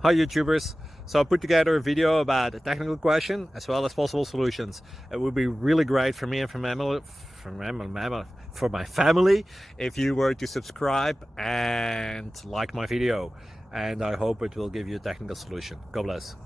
Hi YouTubers! So I put together a video about a technical question as well as possible solutions. It would be really great for me and for my family if you were to subscribe and like my video. And I hope it will give you a technical solution. God bless.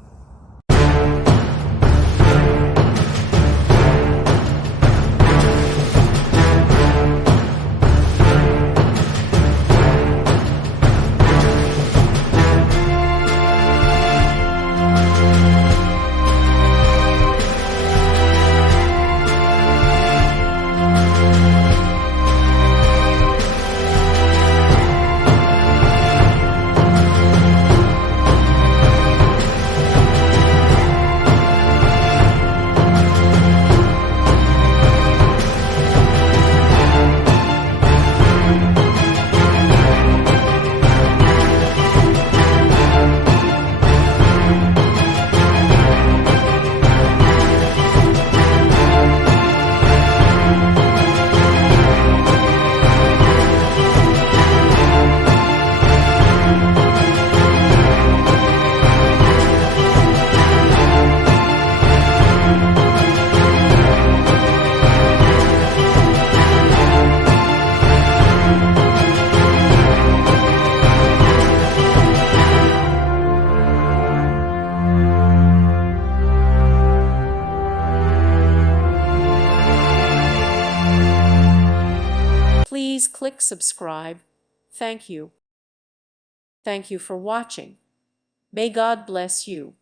Please click subscribe. Thank you. Thank you for watching. May God bless you.